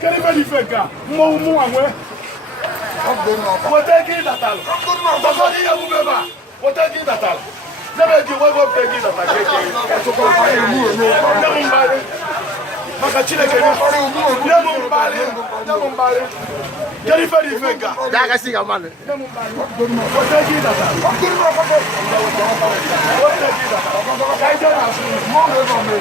Quem vai ficar? Mo Wote ki datal. Toso ni yabu beba. Wote ki datal. Lebe ki wo te ki datal keke. Nemumbale. Maka chile keke. Nemumbale. Keri feri fega. Daga siga mane. Nemumbale. Wote ki datal. Wote ki datal. Kaija na su. Mo never me.